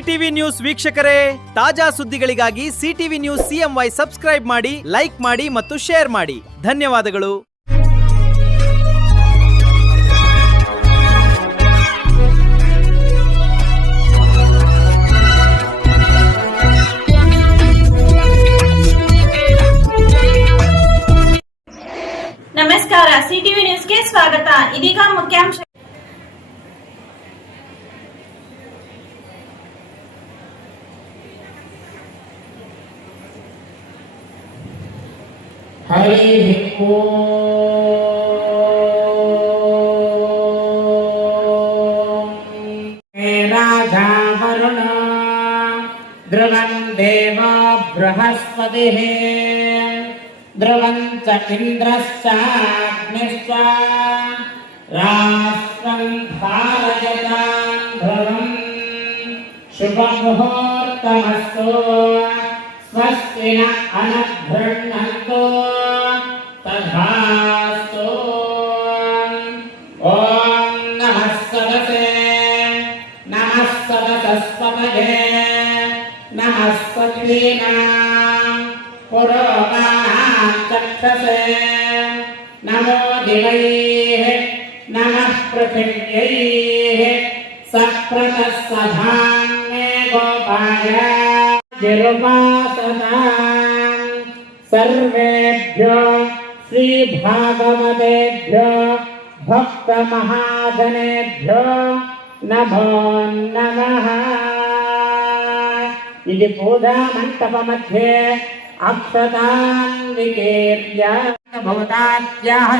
CTV news ವೀಕ್ಷಕರೇ, ತಾಜಾ ಸುದ್ದಿಗಳಿಗಾಗಿ ಸಿಟಿವಿ ನ್ಯೂಸ್ CMY ಸಬ್ಸ್ಕ್ರೈಬ್ ಮಾಡಿ, ಲೈಕ್ ಮಾಡಿ ಮತ್ತು ಶೇರ್ ಮಾಡಿ. ಧನ್ಯವಾದಗಳು. ನಮಸ್ಕಾರ, ಸಿಟಿವಿ ನ್ಯೂಸ್ಗೆ ಸ್ವಾಗತ. ಇದೀಗ ಮುಖ್ಯಾಂಶ. हरि राजा वरुण ध्रुवं देवा बृहस्पतिः ध्रुवं च इन्द्रश्चाग्निश्च राष्ट्रं धारयतां ध्रुवं शुभमुहूर्तमस्तु स्वस्ति न अनभृण्णन्तु तथास्तु। ॐ नमः सदसे नमः सदसस्पतये नमः सत्त्वीनां पुरोगानां चक्षसे नमो दिवैः नमः पृथिव्यैः सप्रतः सधान्ये गोपाय सर्वेभ्यो श्री भागवतेभ्यो भक्तमहाजनेभ्यो नमो नमः। इति पूजा मंडप मध्ये अक्षतान् विकीर्य भूताद्याः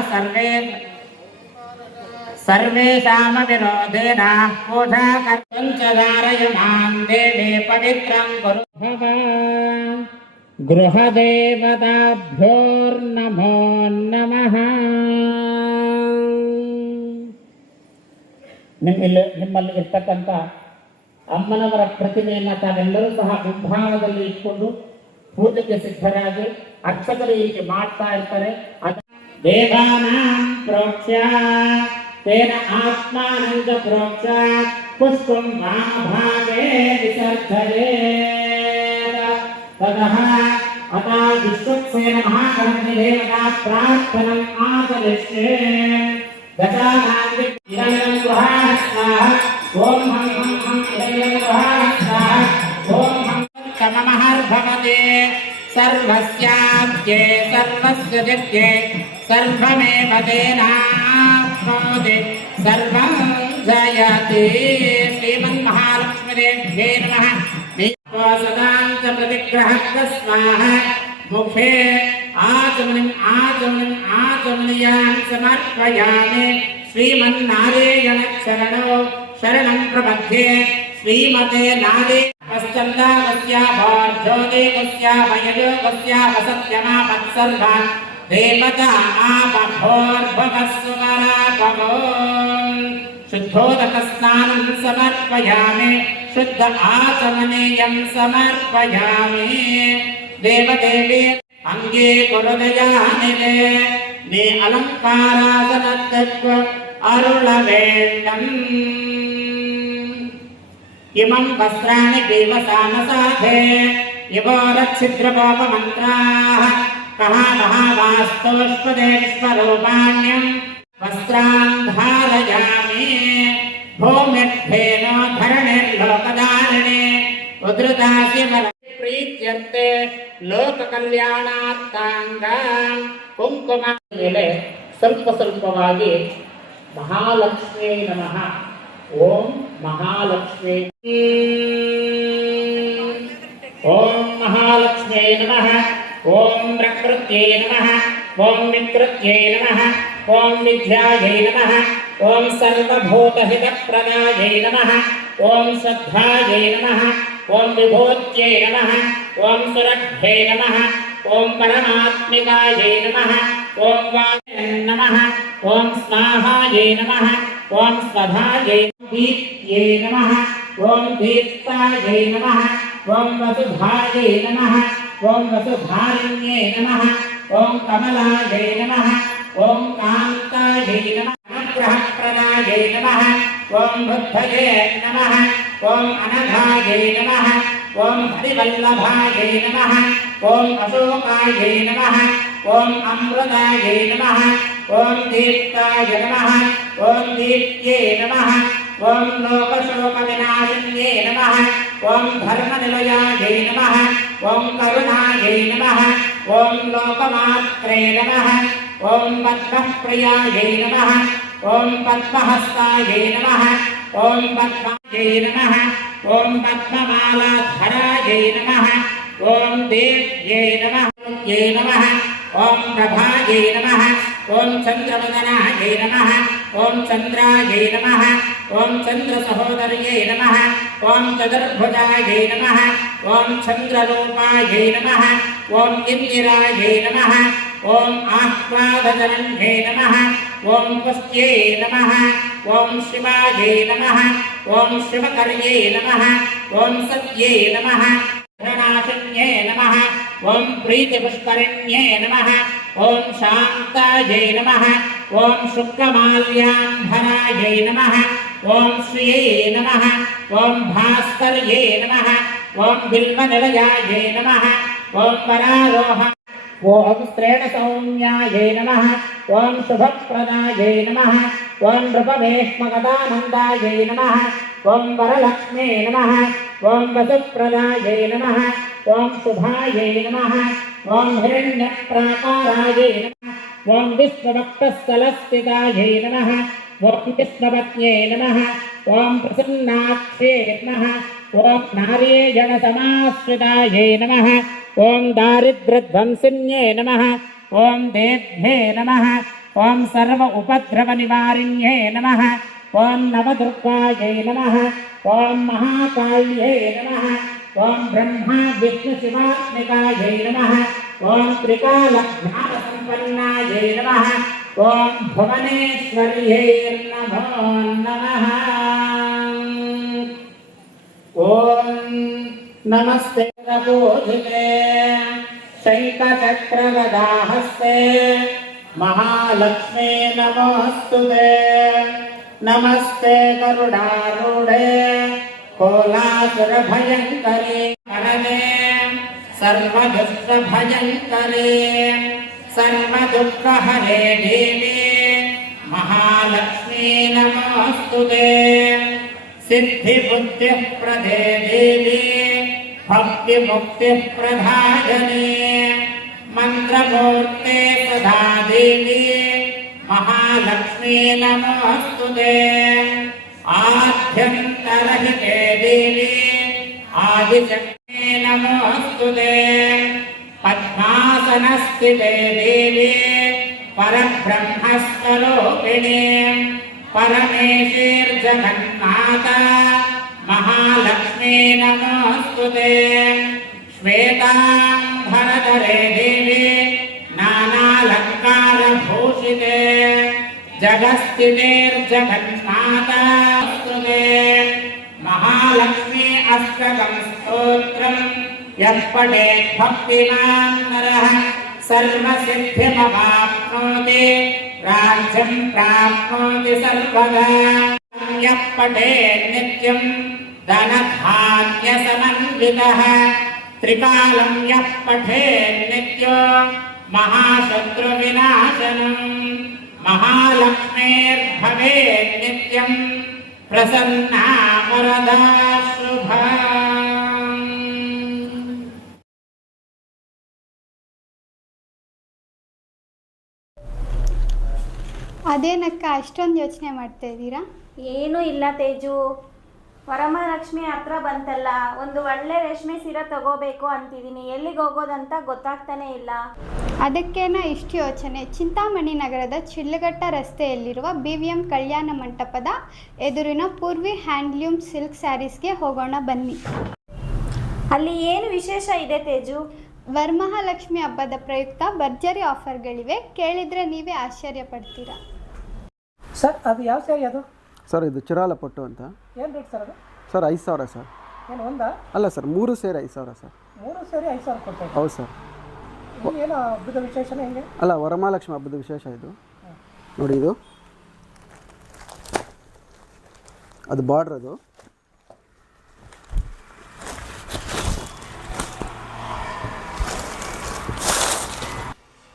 सर्वेषामपि रोधेन पूजा कर्तुं च धारयमां देवे पवित्रं कुरु भव। गृहदेवताभ्यो नमो नमः। ನಿಮ್ಮಲ್ಲಿ ಇರ್ತಕ್ಕಂಥ ಅಮ್ಮನವರ ಪ್ರತಿಮೆಯನ್ನು ತಾವೆಲ್ಲರೂ ಸಹ ವಿಭಾಗದಲ್ಲಿ ಇಟ್ಕೊಂಡು ಪೂಜೆಗೆ ಸಿದ್ಧರಾಗಿ ಅರ್ಚಕರು ಹೀಗೆ ಮಾಡ್ತಾ ಇರ್ತಾರೆ. ದೇವಾನಾಂ ಪ್ರೋಕ್ಷ್ಯ ತೇನ ಆತ್ಮಾನಂ ಚ ಪ್ರೋಕ್ಷ್ಯ ಪುಷ್ಪಂ ವಾಮಭಾಗೆ ವಿಸರ್ಜಯೇತ್ ततः अतः विश्वक्सेन महागणपति देवता प्रार्थनम् आचरिष्ये। गजानां इदं गृहाण स्वाहा ॐ हं हं हं इदं गृहाण स्वाहा ॐ हं तममहर्भवते सर्वस्याद्ये सर्वस्य जग्ये सर्वमेव तेनाप्नोति सर्वं जयति। श्रीमन्महालक्ष्मीदेव्यै नमः। सदांच प्रतिग्रहः स्वाहा मुखे आचमनीयां समर्पयामि। श्रीमन्नारायण शरणं प्रपद्ये श्रीमते नारे पश्चन्दावस्या भोर्जोदेवस्या वययोगस्या वसत्यमा मत्सर्वा देवता आपभोर्भवस्वराभवो। शुद्धोदकस्नानं समर्पयामि शुद्ध आचमनीयं समर्पयामि। देवदेवी अंगे कुरुदयानिले ने अलंकारासनत्व अरुळवेण्डम्। इमं वस्त्राणि देवसामसाधे इवो रक्षिद्रपोपमन्त्राः कः महावास्तोष्पदेश्वरूपाण्यं वस्त्रान् धारयामि। भूम्यर्थेनो धरणिर्लोकदारिणे उद्धृतासि प्रीत्यर्थे लोककल्याणार्थाङ्गां कुङ्कुम ಮೇಲೆ ಸ್ವಲ್ಪವಾಗಿ ಮಹಾಲಕ್ಷ್ಮೀ ನಮಃ ಓಂ ಮಹಾಲಕ್ಷ್ಮೀ ಓಂ ಮಹಾಲಕ್ಷ್ಮೀ ನಮಃ ಓಂ ಪ್ರಕೃತ್ಯೈ ನಮಃ ಓಂ ವಿಕೃತ್ಯೈ ನಮಃ ಓಂ ವಿದ್ಯಾಯೈ ನಮಃ ಓಂ ಸರ್ವಭೂತಹಿತಪ್ರದಾಯೈ ನಮಃ ಓಂ ಶ್ರದ್ಧಾಯೈ ನಮಃ ಓಂ ವಿಭೂತ್ಯೈ ನಮಃ ಓಂ ಸುರಭ್ಯೈ ನಮಃ ಓಂ ಪರಮಾತ್ಮಿಕಾಯೈ ನಮಃ ಓಂ ವಾಯೈ ನಮಃ ಓಂ ಸ್ವಾಹಾಯೈ ನಮಃ ಓಂ ಸ್ವಧಾಯೈ ದೀಪ್ತ್ಯೈ ನಮಃ ಓಂ ದೀಪ್ತಾಯೈ ನಮಃ ಓಂ ವಸುಧಾಯೈ ನಮಃ ಓಂ ವಸುಧಾರಿಣ್ಯೈ ನಮಃ ಓಂ ಕಮಲಾಯೈ ನಮಃ ಓಂ ಕಾಂತಾಯೈ ನಮಃ अनुग्रहप्रदायै नमः ओम बुद्धये नमः ॐ अनघायै नमः ॐ हरिवल्लभायै नमः ॐ अशोकायै नमः ॐ अमृतायै नमः ॐ दीप्ताय नमः ॐ दीप्त्यै नमः ॐ लोकशोकविनाशिन्ये नमः ॐ धर्मनिलयायै नमः ॐ करुणायै नमः ॐ लोकमात्रे नमः ॐ पद्मप्रियायै नमः ॐ पद्महस्तायै नमः ॐ पद्मायै नमः ॐ पद्ममालाधरायै नमः ॐ देव्यै नमः यै नमः ॐ प्रभायै नमः ॐ चन्द्रवदनायै नमः ॐ चन्द्रायै नमः ॐ चन्द्रसहोदर्यै नमः ॐ चतुर्भुजायै नमः ॐ चन्द्ररूपायै नमः ॐ इन्दिरायै नमः ॐ आह्लादजनन्ये नमः ॐ पुष्ट्यै नमः ॐ शिवायै नमः ॐ शिवकर्यै नमः ॐ सत्यै नमः धनाशिन्ये नमः ॐ प्रीतिपुष्करिण्ये नमः ॐ शान्तायै नमः ॐ शुक्लमाल्याम्भरायै नमः ॐ श्रियै नमः ॐ भास्कर्यै नमः ॐ बिल्वनिलयायै नमः ॐ वरारोह ॐ श्रेणसौम्यायै नमः ॐ शुभप्रदायै नमः ॐ नृपवेश्मगदानन्दायै नमः ॐ वरलक्ष्मे नमः ॐ वसुप्रदायै नमः ॐ शुभायै नमः ॐ हिरण्यप्राकारायै नमः ॐ विष्णुभक्तस्थलस्थितायै नमः ॐ विष्णुपत्न्यै नमः ॐ प्रसन्नाक्ष्ये नमः ॐ नारीजनसमाश्रितायै नमः ॐ दारिद्र्यध्वंसिन्ये नमः ॐ देव्ये नमः ॐ सर्व उपद्रवनिवारिण्ये नमः ॐ नवदुर्गायै नमः ॐ महाकाल्यै नमः ॐ ब्रह्मा विष्णुशिवात्मिकायै नमः ॐ त्रिकालज्ञानसम्पन्नायै नमः ॐ भुवनेश्वर्यै नमो नमः ॐ नमस्ते प्रबोधिते शैकचक्रगदाहस्ते महालक्ष्मी नमोऽस्तुते नमस्ते गरुडारूढे कोलासुरभयङ्करे हरणे सर्वदुष्टभयङ्करे सर्वदुःखहरे देवी महालक्ष्मी नमोऽस्तुते सिद्धिबुद्धिप्रदे देवी भक्तिमुक्तिप्रदायिनी मन्त्रमूर्ते सदा देवी महालक्ष्मी नमोऽस्तुते आद्यन्तरहिते देवी आदिशक्ति नमोऽस्तुते पद्मासनस्थिते देवी परब्रह्मस्वरूपिणी परमेशीर्जगन्माता महालक्ष्मी नमोऽस्तुते श्वेताम्बरधरे देवी नानालङ्कारभूषिते जगस्थितेर्जगन्माता स्तुते महालक्ष्मी अष्टकं स्तोत्रम् यः पठेत् भक्तिमान् नरः सर्वसिद्धिमवाप्नोति राज्यं प्राप्नोति सर्वदा यः पठेत् नित्यं धनधान्यसमन्वितः त्रिकालं यः पठेत् नित्यो महाशत्रुविनाशनम् महालक्ष्मीर्भवेत् नित्यं प्रसन्ना वरदा शुभा ಅದೇನಕ್ಕ ಅಷ್ಟೊಂದು ಯೋಚನೆ ಮಾಡ್ತಾ ಇದ್ದೀರಾ? ಏನೂ ಇಲ್ಲ ತೇಜು, ವರಮಹಾಲಕ್ಷ್ಮಿ ಹತ್ರ ಬಂತಲ್ಲ, ಒಂದು ಒಳ್ಳೆ ರೇಷ್ಮೆ ಸೀರೆ ತಗೋಬೇಕು ಅಂತಿದ್ದೀನಿ. ಎಲ್ಲಿಗೆ ಹೋಗೋದಂತ ಗೊತ್ತಾಗ್ತಾನೆ ಇಲ್ಲ. ಅದಕ್ಕೇನ ಇಷ್ಟು ಯೋಚನೆ? ಚಿಂತಾಮಣಿ ನಗರದ ಚಿಲ್ಲಘಟ್ಟ ರಸ್ತೆಯಲ್ಲಿರುವ BVM ಕಲ್ಯಾಣ ಮಂಟಪದ ಎದುರಿನ ಪೂರ್ವಿ ಹ್ಯಾಂಡ್ಲೂಮ್ ಸಿಲ್ಕ್ ಸ್ಯಾರೀಸ್ಗೆ ಹೋಗೋಣ ಬನ್ನಿ. ಅಲ್ಲಿ ಏನು ವಿಶೇಷ ಇದೆ ತೇಜು? ವರಮಹಾಲಕ್ಷ್ಮಿ ಹಬ್ಬದ ಪ್ರಯುಕ್ತ ಭರ್ಜರಿ ಆಫರ್ಗಳಿವೆ, ಕೇಳಿದರೆ ನೀವೇ ಆಶ್ಚರ್ಯ ಪಡ್ತೀರಾ. ಸರ್ ಅದು ಯಾವ ಸ್ಯಾರಿ ಅದು? ಸರ್ ಇದು ಚಿರಾಲ ಪಟ್ಟು ಅಂತ. ಏನು ರೇಟ್ ಸರ್ ಅದು? Sir 5,000 sir. ಏನು ಒಂದಾ? ಅಲ್ಲ ಸರ್, 3 ಸೇರಿ 5,000 ಸರ್. 3 ಸೇರಿ 5,000 ಕೊಡ್ತಾರೆ? ಹೌದು ಸರ್. ಏನು ಹಬ್ಬದ ವಿಶೇಷನ ಹೆಂಗೆ? ಅಲ್ಲ, ವರಮಹಾಲಕ್ಷ್ಮಿ ಹಬ್ಬದ ವಿಶೇಷ ಇದು. ನೋಡಿ, ಇದು ಅದು ಬಾರ್ಡ್ರ್, ಅದು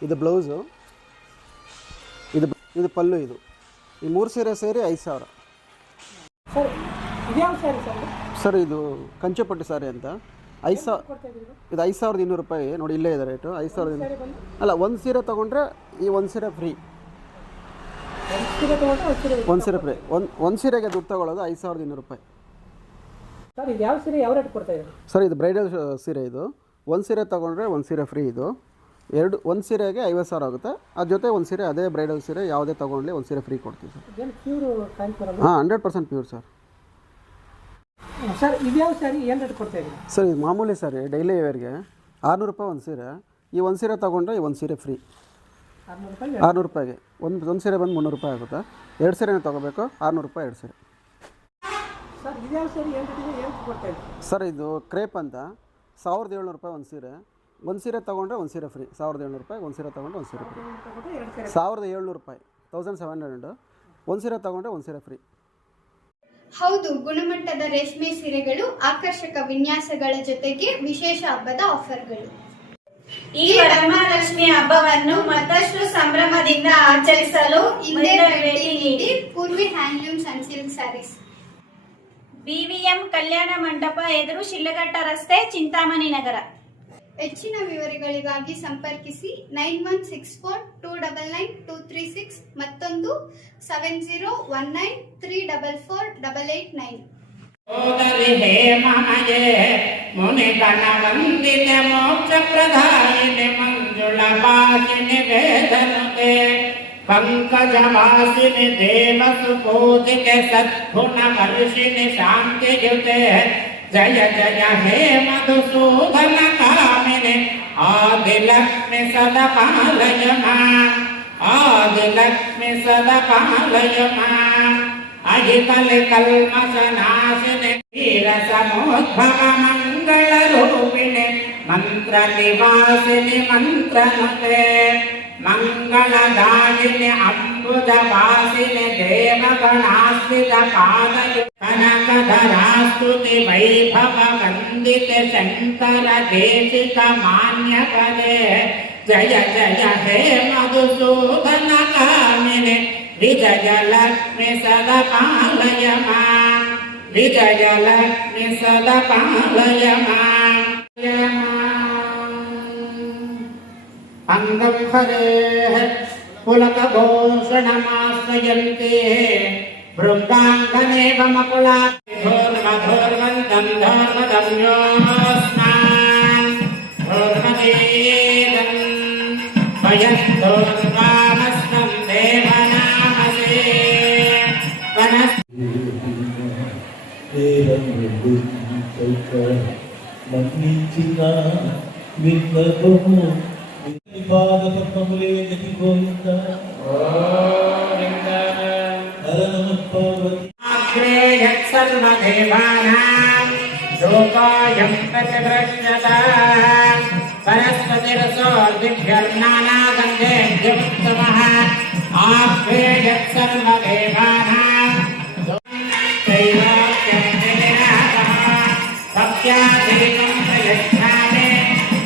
ಇದು ಬ್ಲೌಸು, ಇದು ಪಲ್ಲು. ಈ 3 ಸೀರೆ ಸೇರಿ 5,000. ಸರ್ ಇದ್ಯಾವ ಸ್ಯಾರಿ ಸರ್ ಇದು? ಸರ್ ಇದು ಕಂಚುಪಟ್ಟು ಸಾರಿ ಅಂತ 5,000. ಕೊಡ್ತಾ ಇದ್ದೀರಿ ಇದು? ಇದು 5,200 ರೂಪಾಯಿ. ನೋಡಿ ಇಲ್ಲೇ ಇದೆ ರೇಟು. 5,200 ಸ್ಯಾರಿ ಬಂದು ಅಲ್ಲ, ಒಂದು ಸೀರೆ ತೊಗೊಂಡ್ರೆ ಈ ಒಂದು ಸೀರೆ ಫ್ರೀ. ಒಂದು ಸೀರೆ ತೊಗೊಂಡ್ರೆ ಒಂದು ಸೀರೆ ಫ್ರೀ. ಒಂದು ಸೀರೆಗೆ ದುಡ್ಡು ತೊಗೊಳ್ಳೋದು 5,200 ರೂಪಾಯಿ. ಸರ್ ಇದು ಯಾವ ಸೀರೆ ಯಾವ ರೇಟ್ ಕೊಡ್ತಾ ಇದ್ದೀರಿ? ಸರ್ ಇದು ಬ್ರೈಡಲ್ ಸೀರೆ. ಇದು ಒಂದು ಸೀರೆ ತೊಗೊಂಡ್ರೆ ಒಂದು ಸೀರೆ ಫ್ರೀ. ಇದು ಒಂದು ಸೀರೆಗೆ 50,000 ಆಗುತ್ತೆ. ಅದ್ರ ಜೊತೆ ಒಂದು ಸೀರೆ ಅದೇ ಬ್ರೈಡಲ್ ಸೀರೆ ಯಾವುದೇ ತೊಗೊಂಡ್ಲಿ ಒಂದು ಸೀರೆ ಫ್ರೀ ಕೊಡ್ತೀವಿ ಸರ್. ಇದೇನು ಪ್ಯೂರ್ ಕಾಂಚಿಪುರಂ? ಹಾಂ, 100% ಪ್ಯೂರ್ ಸರ್. ಸರ್ ಇದ್ಯಾವ ಸ್ಯಾರಿ ಏನು ರೇಟ್ ಕೊಡ್ತಾ ಇದ್ದೀರಿ? ಸರ್ ಇದು ಮಾಮೂಲಿ ಸಾರಿ, ಡೈಲಿ ವೇರ್ಗೆ 600 ರೂಪಾಯಿ ಒಂದು ಸೀರೆ. ಈ ಒಂದು ಸೀರೆ ತೊಗೊಂಡ್ರೆ ಈ ಒಂದು ಸೀರೆ ಫ್ರೀ. 600 ರೂಪಾಯಿ? 600 ರೂಪಾಯಿಗೆ ಒಂದು ಸೀರೆ ಬಂದು 300 ರೂಪಾಯಿ ಆಗುತ್ತೆ. 2 ಸೀರೆನೇ ತೊಗೋಬೇಕು, 600 ರೂಪಾಯಿ 2 ಸೀರೆ. ಸರ್ ಇದ್ಯಾವ ಸ್ಯಾರಿ ಏನು ರೇಟ್ ಇದೆ, ಏನು ಕೊಡ್ತಾ ಇದ್ದೀರಿ? ಸರ್ ಇದು ಕ್ರೇಪ್ ಅಂತ 1,700 ರೂಪಾಯಿ ಒಂದು ಸೀರೆ. ಒಂದು ಸೀರೆ ತೊಗೊಂಡ್ರೆ ಒಂದು ಸೀರೆ ಫ್ರೀ. 1,700 ರೂಪಾಯಿ ಒಂದು ಸೀರೆ ತೊಗೊಂಡ್ರೆ ಒಂದು ಸೀರೆ ಫ್ರೀ. 1,700 ರೂಪಾಯಿ, 1,700. ಒಂದು ಸೀರೆ ತೊಗೊಂಡ್ರೆ ಒಂದು ಸೀರೆ ಫ್ರೀ. ಹೌದು, ಗುಣಮಟ್ಟದ ರೇಷ್ಮೆ ಸೀರೆಗಳು, ಆಕರ್ಷಕ ವಿನ್ಯಾಸಗಳ ಜೊತೆಗೆ ವಿಶೇಷ ಹಬ್ಬದ ಆಫರ್ಗಳು. ಈ ವರಮಹಾಲಕ್ಷ್ಮಿ ಹಬ್ಬವನ್ನು ಮತ್ತಷ್ಟು ಸಂಭ್ರಮದಿಂದ ಆಚರಿಸಲು ಹಿಂದೆ ಭೇಟಿ ನೀಡಿ Purvi handlooms and silk sarees, BVM ಕಲ್ಯಾಣ ಮಂಟಪ ಎದುರು, ಶಿಡ್ಲಘಟ್ಟ ರಸ್ತೆ, ಚಿಂತಾಮಣಿ ನಗರ. ಹೆಚ್ಚಿನ ವಿವರಗಳಿಗಾಗಿ ಸಂಪರ್ಕಿಸಿ 9164299236, ಮತ್ತೊಂದು 7019344889. ಓದಲಿ ಹೇಮಮಯೇ ಮುನಿಗಣ ವಂದಿತ ಮೋಕ್ಷ ಪ್ರಧಾಯಿನಿ ಮಂಜುಳ ಭಾಷಿಣಿ ವೇದನುತೆ ಪಂಕಜವಾಸಿನಿ ದೇವ ಸುಪೂಜಿಕೆ ಸದ್ಗುಣ ವರ್ಷಿಣಿ ಶಾಂತಿಯುತೆ ಜಯ ಜಯ ಹೇ ಮಧುಸೂದನ ಕಾಮಿನಿ ಆದಿಲಕ್ಷ್ಮಿ ಸದಾ ಪಾಲಯ ಮಾಂ, ಆದಿಲಕ್ಷ್ಮಿ ಸದಾ ಪಾಲಯ ಮಾಂ. ಅಹಿಕಲಿ ಕಲ್ಮಶನಾಶಿನಿ ಕ್ಷೀರ ಸಮೋದ್ಭವ ಮಂಗಳ ರೂಪಿಣಿ ಮಂತ್ರ ನಿವಾಸಿನಿ ಮಂತ್ರನುತೆ ಮಂಗಳದಾಯಿನಿ ಅಮೃತ ವಾಸಿನಿ ದೇವಗಣಾಶ್ರಿತ ಪಾದಯು ಕನಕಧರಾಸ್ತುತಿ ವೈಭವ ವಂದಿತ ಶಂಕರ ದೇಶಿಕ ಮಾನ್ಯ ಪದೇ ಜಯ ಜಯ ಹೇ ಮಧುಸೂದನ ಕಾಮಿನಿ ವಿಜಯಲಕ್ಷ್ಮಿ ಸದಾ ಪಾಲಯ ಮಾಂ, ವಿಜಯಲಕ್ಷ್ಮಿ ಸದಾ ಪಾಲಯ ಮಾಂ. ಅಂಗಂ ಹರೇಃ ಪುಲಕಭೂಷಣಮಾಶ್ರಯಂತೆ ಭೃಂಗಾಂಗನೇವ ಮಕುಲಾತ್ ಧೋರ್ಮಧೋರ್ವಂತಂ ಧರ್ಮದಮ್ಯೋಸ್ಮಾನ್ ಧೋರ್ಮದೇದಂ ವಯಂ ಧೋರ್ವಾಮಸ್ಮಂ ದೇವನಾಮಸೇ ವನಸ್ మన్నించిన విన్నపము పాద పద్మములే గతి గోవింద హర నమః పార్వతి ఆగ్రేయత్ సర్వదేవానాం లోకాయం ప్రతిదృశ్యత వనస్పతిరసోర్దిభ్యర్నానాగంధేభ్యముత్తమః ఆగ్రేయత్ సర్వదేవానాం దైవాఖ్యం వినినామః భక్త్యాదీపం ప్రయచ్ఛామి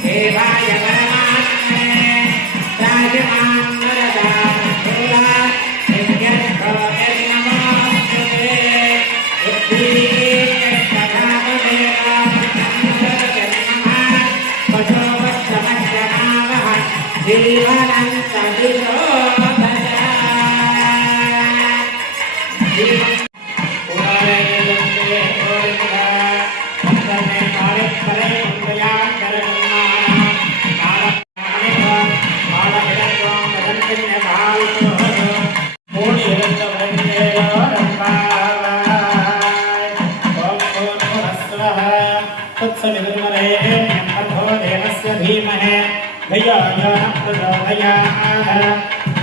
దేవాయ పరమాత్మనే రాజమాం వరదాం ధూలా నిత్యర్థో నిర్నమోస్తుతే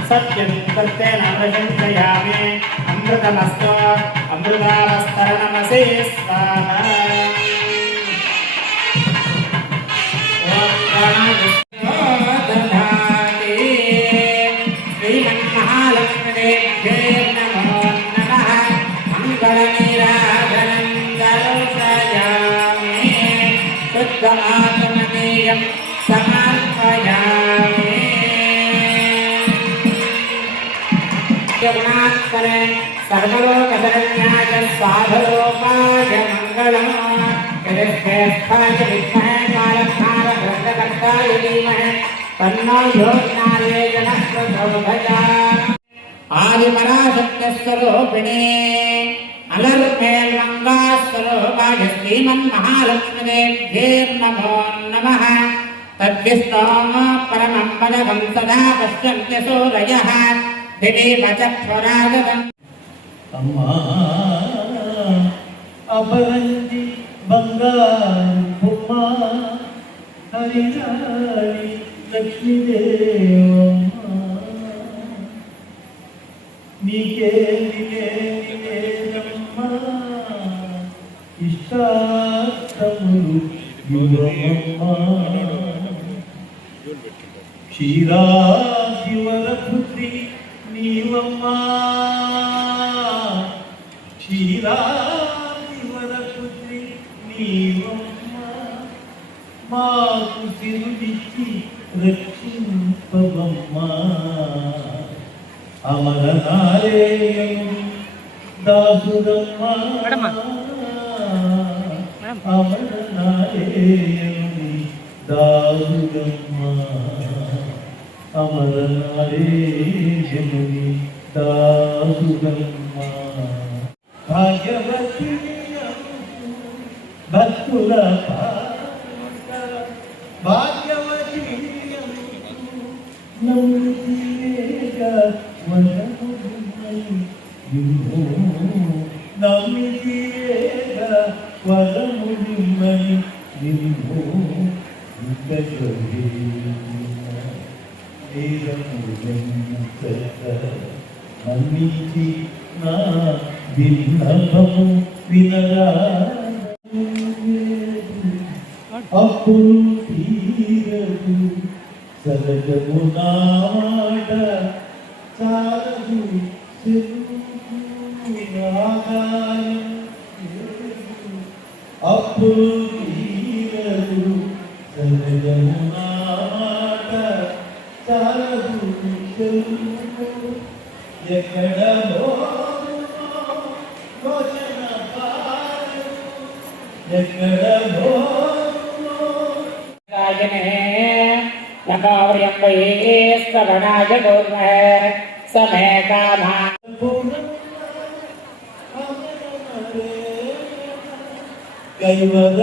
सत्यं सत्येन प्रचिन्तयामि अमृतमस्तु अमृतावस्तरणमसि स्वाहा श्रीमन्महालक्ष्मीदेव्यै नमो नमः मङ्गलनीराजनं दर्शयामि शुद्ध आत्मनेयं समर्पयामि गुणात्मने सर्वलोकशरण्याय साधुलोकाय मङ्गलम् यदिष्ठेष्ठाय विद्महे कालकालभद्रकर्ताय धीमहि तन्नो योगिनारायणः प्रचोदयात्। आदिपराशक्तिस्वरूपिणे अलर्मेल्मङ्गास्वरूपाय श्रीमन्महालक्ष्मीदेव्यै नमो नमः। तद्विष्णोः परमं पदकं सदा पश्यन्ति सूरयः दिवीव चक्षुराददम्। అమ్మా అపరంజి బంగారు బొమ్మ హరిరాణి లక్ష్మీదేవమ్మ నీకే నివేదనమ్మా ఇష్టార్థములు యువమమ్మా క్షీరాశివర పుత్రి నీవమ్మా క్షీరాశివర పుత్రి నీవమ్మా మాకు తిరుగిచ్చి రక్షింపవమ్మా అమరనారేయను దాసుడమ్మా అమరనారేయను దాసుడమ్మా అమరనారేయను దాసుడమ్మా భాగ్యవతి భక్తుల భాగ్యవతి నమ్మితిగా వరముమై నమ్మితిగా వరముమై నిన్ను నమ్మితి నా విన్నపము వినరా అప్పుడు తీరదు సరగము నా మాట సారదు ఆగాయం అప్పుడు తీరదు సరగము నా మాట సారదు ఎక్కడ ఎక్కడ श्रवणाय गुर्महे समे कामा कैवल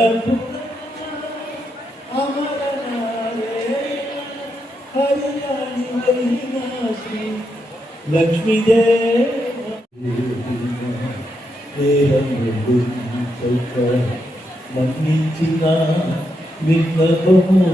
लक्ष्मी మన్నించిన విన్నపము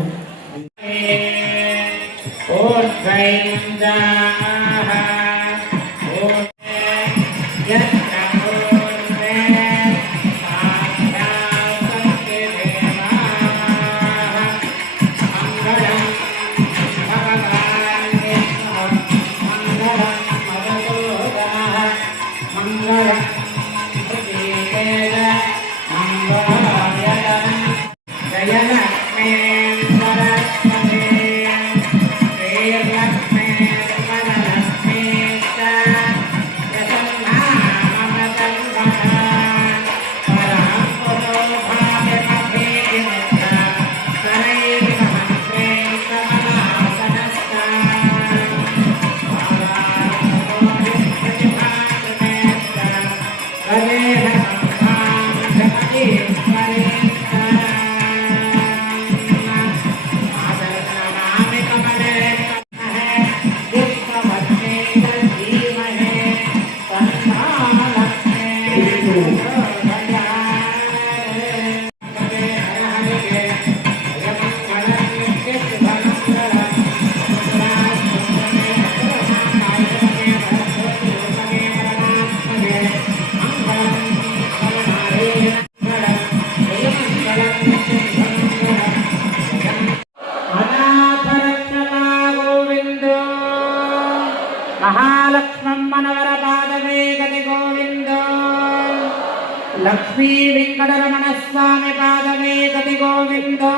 लक्ष्मी वेंकटरमण स्वामी पादवे गति गोविंदो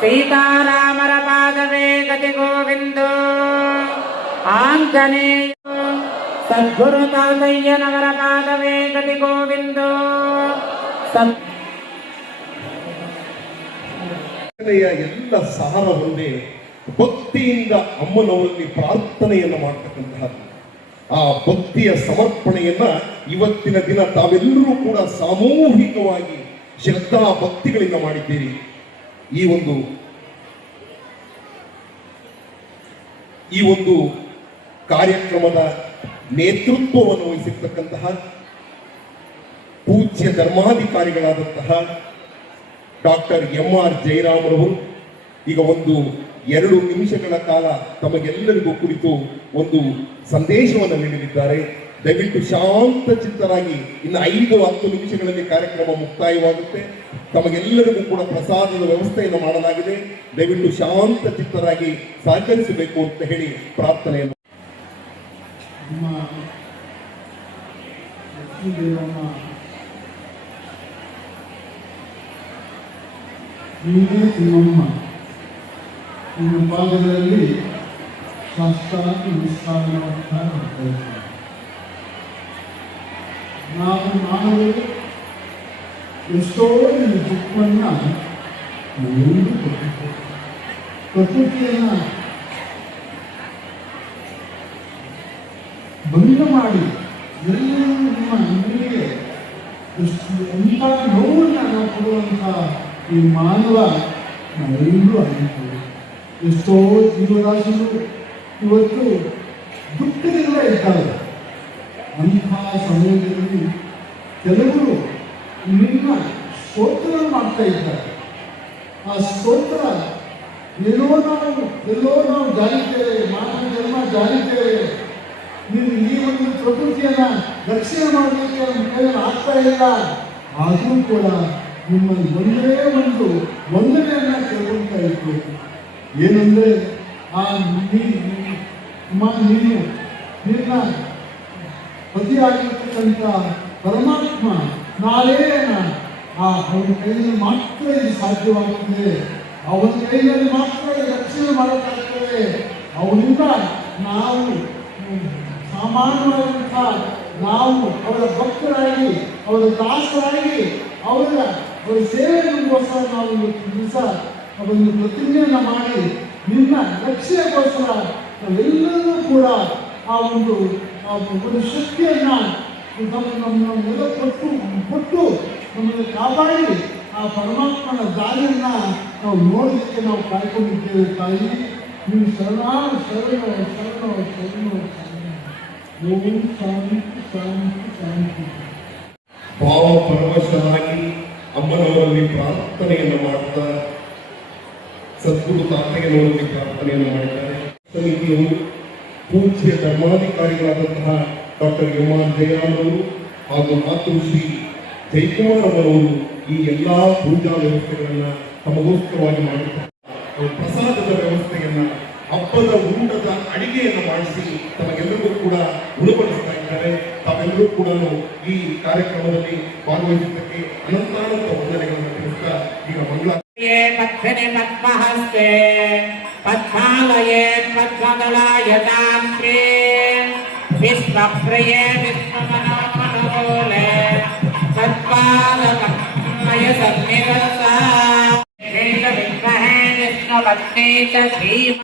सीतारामर पादवे गति गोविंदो आंजनेय ಸದ್ಗುರು ತಾತಯ್ಯನವರ ಪಾದವೇ ಗತಿ ಗೋವಿಂದೋ ಎಲ್ಲ ಸಾರ ಒಂದೇ ಭಕ್ತಿಯಿಂದ ಅಮ್ಮನವರಲ್ಲಿ ಪ್ರಾರ್ಥನೆಯನ್ನ ಮಾಡ್ತಕ್ಕಂತಹದ್ದು. ಆ ಭಕ್ತಿಯ ಸಮರ್ಪಣೆಯನ್ನ ಇವತ್ತಿನ ದಿನ ತಾವೆಲ್ಲರೂ ಕೂಡ ಸಾಮೂಹಿಕವಾಗಿ ಶ್ರದ್ಧಾ ಭಕ್ತಿಗಳಿಂದ ಮಾಡಿದ್ದೀರಿ. ಈ ಒಂದು ಕಾರ್ಯಕ್ರಮದ ನೇತೃತ್ವವನ್ನು ವಹಿಸಿರ್ತಕ್ಕಂತಹ ಪೂಜ್ಯ ಧರ್ಮಾಧಿಕಾರಿಗಳಾದಂತಹ ಡಾಕ್ಟರ್ ಎಂ.ಆರ್. ಜಯರಾಮ್ರವರು ಈಗ 2 ನಿಮಿಷಗಳ ಕಾಲ ತಮಗೆಲ್ಲರಿಗೂ ಕುರಿತು ಒಂದು ಸಂದೇಶವನ್ನು ನೀಡಲಿದ್ದಾರೆ. ದಯವಿಟ್ಟು ಶಾಂತ ಚಿತ್ತರಾಗಿ ಇನ್ನು 5-10 ನಿಮಿಷಗಳಲ್ಲಿ ಕಾರ್ಯಕ್ರಮ ಮುಕ್ತಾಯವಾಗುತ್ತೆ. ತಮಗೆಲ್ಲರಿಗೂ ಕೂಡ ಪ್ರಸಾದದ ವ್ಯವಸ್ಥೆಯನ್ನು ಮಾಡಲಾಗಿದೆ. ದಯವಿಟ್ಟು ಶಾಂತ ಚಿತ್ತರಾಗಿ ಸಹಕರಿಸಬೇಕು ಅಂತ ಹೇಳಿ ಪ್ರಾರ್ಥನೆಯನ್ನು. ನೀನೇ ತಿಮ್ಮಮ್ಮ ನಿಮ್ಮ ಪಾದಗಳಲ್ಲಿ ಸಾಷ್ಟಾಂಗ ನಮಸ್ಕಾರವನ್ನು ಮಾಡ್ತಾ ಇದ್ದೇನೆ. ನಾವು ಮಾನವರು ಎಷ್ಟೋ ನಿಮ್ಮ ದುಃಖವನ್ನು ನಾವೆಲ್ಲರೂ ಕೊಟ್ಟಿದ್ದೇವೆ. ಪ್ರಕೃತಿಯನ್ನು ಭಂಗ ಮಾಡಿ ಎಲ್ಲರೂ ನಿಮ್ಮ ನಿಮಗೆ ಎಂಥ ನೋವನ್ನು ನಾವು ಕೊಡುವಂಥ ಈ ಮಾನವ ನಾವೆಲ್ಲರೂ ಆಗಿದ್ದೇವೆ. ಎಷ್ಟೋ ಜೀವರಾಶಿಗಳು ಇವತ್ತು ದುಃಖದಿಂದ ಇದ್ದಾರೆ. ಅಂತಹ ಸಮಯದಲ್ಲಿ ಕೆಲವರು ನಿಮ್ಮ ಸ್ತೋತ್ರ ಮಾಡ್ತಾ ಇದ್ದಾರೆ. ಆ ಸ್ತೋತ್ರ ಎಲ್ಲೋ ನಾವು ಜಾರಿದ್ದೇವೆ, ಮಾನವ ಜನ್ಮ ಜಾರಿದ್ದೇವೆ, ನೀವು ಈ ಒಂದು ಪ್ರಕೃತಿಯನ್ನು ರಕ್ಷಣೆ ಮಾಡಲಿಕ್ಕೆ ನಮ್ಮ ಕೈಯಲ್ಲಿ ಆಗ್ತಾ ಇಲ್ಲ. ಆದರೂ ಕೂಡ ನಿಮ್ಮಲ್ಲಿ ಒಂದು ವಂದನೆಯನ್ನು ಕೇಳ್ಕೊಳ್ತಾ ಇತ್ತು. ಏನಂದರೆ ನಿನ್ನ ಪತಿಯಾಗಿರ್ತಕ್ಕಂಥ ಪರಮಾತ್ಮ ನಾವೇನ ಅವನ ಕೈಯಲ್ಲಿ ಮಾತ್ರ ಇದು ಸಾಧ್ಯವಾಗುತ್ತದೆ. ಅವನ ಕೈಯಲ್ಲಿ ಮಾತ್ರ ರಕ್ಷಣೆ ಮಾಡೋಕ್ಕಾಗ್ತದೆ. ಅವನಿಂದ ನಾವು ಸಾಮಾನ್ಯವಾದಂಥ ನಾವು ಅವರ ಭಕ್ತರಾಗಿ, ಅವರ ದಾಸರಾಗಿ, ಅವರ ಸೇವೆಗೋಸ್ಕರ ನಾವು ಇವತ್ತು ದಿವಸ ಅವರನ್ನು ಪ್ರತಿಜ್ಞೆಯನ್ನು ಮಾಡಿ ನಿನ್ನ ರಕ್ಷಣೆಗೋಸ್ಕರ ನಾವೆಲ್ಲರೂ ಕೂಡ ಆ ಒಂದು ಶಕ್ತಿಯನ್ನು ನಮ್ಮನ್ನು ಕೊಟ್ಟು ನಮ್ಮನ್ನು ಕಾಪಾಡಿ ಆ ಪರಮಾತ್ಮನ ದಾರಿಯನ್ನು ನಾವು ನೋಡಲಿಕ್ಕೆ ನಾವು ಕಾಯ್ಕೊಂಡಿದ್ದೇವೆ. ತಾಯಿ ನೀವು ಶರಣ ಓಂ ಶಾಂತಿ ಶಾಂತಿ ಶಾಂತಿ. ಭಾವ ಪರವಶರಾಗಿ ಅಮ್ಮನವರಲ್ಲಿ ಪ್ರಾರ್ಥನೆಯನ್ನು ಮಾಡ್ತಾ ಸದ್ಗುರು ತಾತಯ್ಯನವರಲ್ಲಿ ಪ್ರಾರ್ಥನೆಯನ್ನು ಮಾಡಿದ್ದಾರೆ. ಸಮಿತಿಯವರು ಪೂಜ್ಯ ಧರ್ಮಾಧಿಕಾರಿಗಳಾದಂತಹ ಡಾಕ್ಟರ್ ಎಂ.ಆರ್. ಜಯರಾಮ್ರವರು ಹಾಗೂ ಮಾತೃಶ್ರೀ ಜಯಕುಮಾರ್ ಅವರವರು ಈ ಎಲ್ಲಾ ಪೂಜಾ ವ್ಯವಸ್ಥೆಗಳನ್ನ ತಮಗೋಸ್ಕರವಾಗಿ ಮಾಡಿದ್ದಾರೆ. ಪ್ರಸಾದದ ವ್ಯವಸ್ಥೆಯನ್ನ, ಹಬ್ಬದ ಊಟದ ಅಡಿಗೆಯನ್ನು ಮಾಡಿಸಿ ತಮಗೆಲ್ಲರಿಗೂ ಕೂಡ ಗುಣಪಡಿಸ್ತಾ ಇದ್ದಾರೆ. ತಾವೆಲ್ಲರೂ ಕೂಡ ಈ ಕಾರ್ಯಕ್ರಮದಲ್ಲಿ ಭಾಗವಹಿಸಿದ್ದಕ್ಕೆ ಅನಂತಾನಂತ ವಂದನೆಗಳನ್ನು ತಿಳಿಸ್ತಾ ಈಗ ಮಂಗಳ ಪದ್ಮನೆ ಪದ್ಮಹಸ್ತೆ ಪದ್ಮಾಲಯೇ ಪದ್ಮದಳಾಯತಾಂತ್ರೇ ವಿಶ್ವಪ್ರಿಯೇ ವಿಶ್ವಮನೋಮನೋಲೆ ತತ್ಪಾಲಮಯ ಸನ್ನಿರಸ ವಿಷ್ಣುಪತ್ನೇ ಚ ಧೀಮ